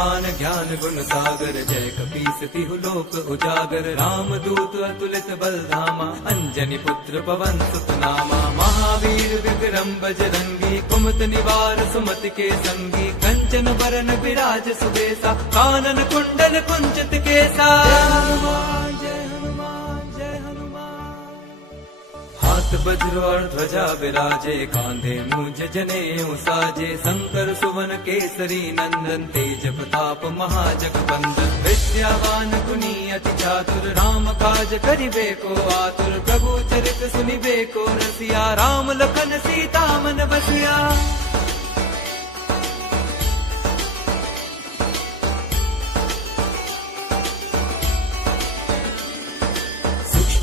हनुमान ज्ञान गुण सागर, जय कपीस तिहु लोक उजागर। राम दूत अतुलित बल धामा, अंजनी पुत्र पवन सुत नामा। महावीर विक्रम बजरंगी, कुमत निवार सुमति के संगी। कंचन बरन विराज सुबेसा, कानन कुंडल कुंचित केसा। हाथ वज्र और ध्वजा विराजे, कांधे मूंज जनेऊ साजे। शंकर सुवन केसरी नंदन, तेज प्रताप महाजगबंदन। विद्यावान गुणी अति चातुर, राम काज करिबे को आतुर। प्रभु चरित सुनिबे को रसिया, राम लखन सीता मन बसिया।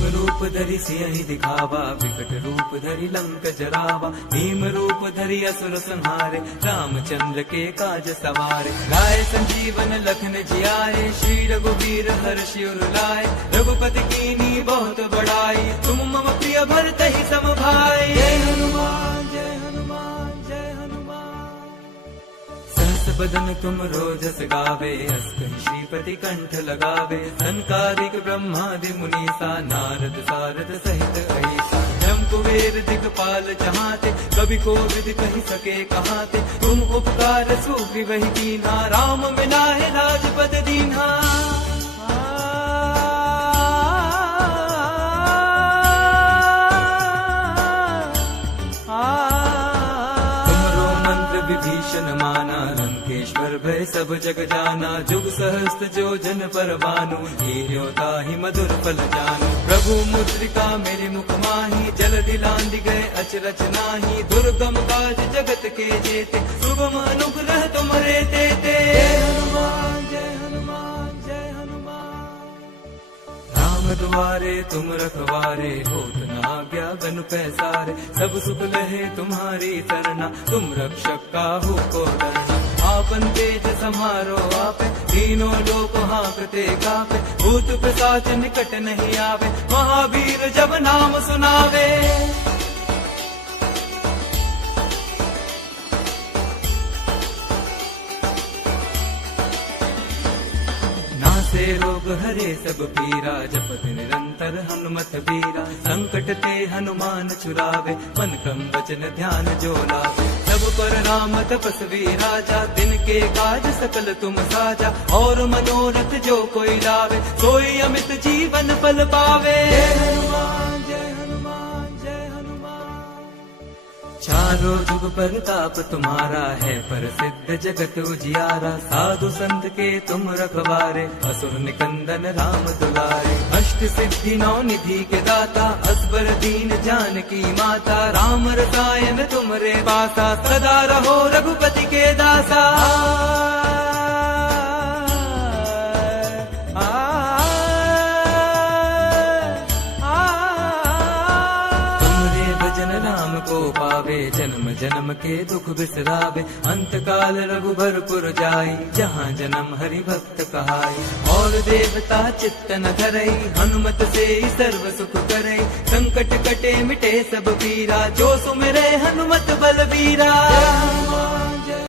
रूप धरि सियहि दिखावा, विकट रूप धरि लंक जरावा। भीम रूप धरि असुर संहारे, रामचंद्र के काज सवारे। लाए संजीवन लखन जियाए, श्री रघुवीर हर्षि उर लाए। रघुपति कीन्ही बहुत बड़ाई, तुम मम प्रिय भरतहि सम भाई। जय हनुमान जय हनुमान जय हनुमान। सहस बदन तुम रोजस गावे, अस कहि श्रीपति कंठ लगावे। संकारिक ब्रह्मादि मुनीसा, नारद सारद सहित अहिसा। ब्रह्म कुबेर दिगपाल जहाते, कवि कोविद कहि सके कहाते। तुम उपकार सुग्रीवहि कीन्हा, राम मिलाए राजपद दीन्हा। विभीषण माना, लंकेश्वर भय सब जग जाना। जुग सहस्त्र जो जन पर भानु, लील्यो ताहि मधुर फल जानू। प्रभु मुद्रिका मेरे मुख माही, जल दिलांद गए अचरज नाही। दुर्गम काज जगत के जेते, सुगम अनुग्रह तुम्हारे तेते। जय हनुमान जय हनुमान जय हनुमान। राम द्वारे तुम रखवारे, होत न आज्ञा बन पैसारे। सब सुख लहे तुम्हारी सरना, तुम रक्षक काहू को डरना। आपन तेज समारो आपे, तीनों लोक हांकते कापे। भूत पिशाच निकट नहीं आवे, महावीर जब नाम सुनावे। से रोग हरे सब पीरा, जपत निरंतर हनुमत बीरा। संकट ते हनुमान छुरावे, मन क्रम वचन ध्यान जो लावे। सब पर राम तपस्वी राजा, दिन के काज सकल तुम साजा। और मनोरथ जो कोई लावे, सोई अमित जीवन फल पावे। जय हनुमान जय हनुमान जय हनुमान। चारों जुग परताप तुम्हारा है, प्रसिद्ध जगत उजियारा। साधु संत के तुम रखवारे, असुर निकंदन राम दुलारे। अष्ट सिद्धि नौ निधि के दाता, असबर दीन जानकी माता। राम रसायन तुमरे पासा, सदा रहो रघुपति के दासा। को पावे, जन्म जन्म के दुख बिसरावे। अंत काल रघुबरपुर जाई, जहाँ जन्म हरि भक्त कहाई। और देवता चित्त न धरई, हनुमत से सर्व सुख करई। संकट कटे मिटे सब पीरा, जो सुमिरे हनुमत बलबीरा।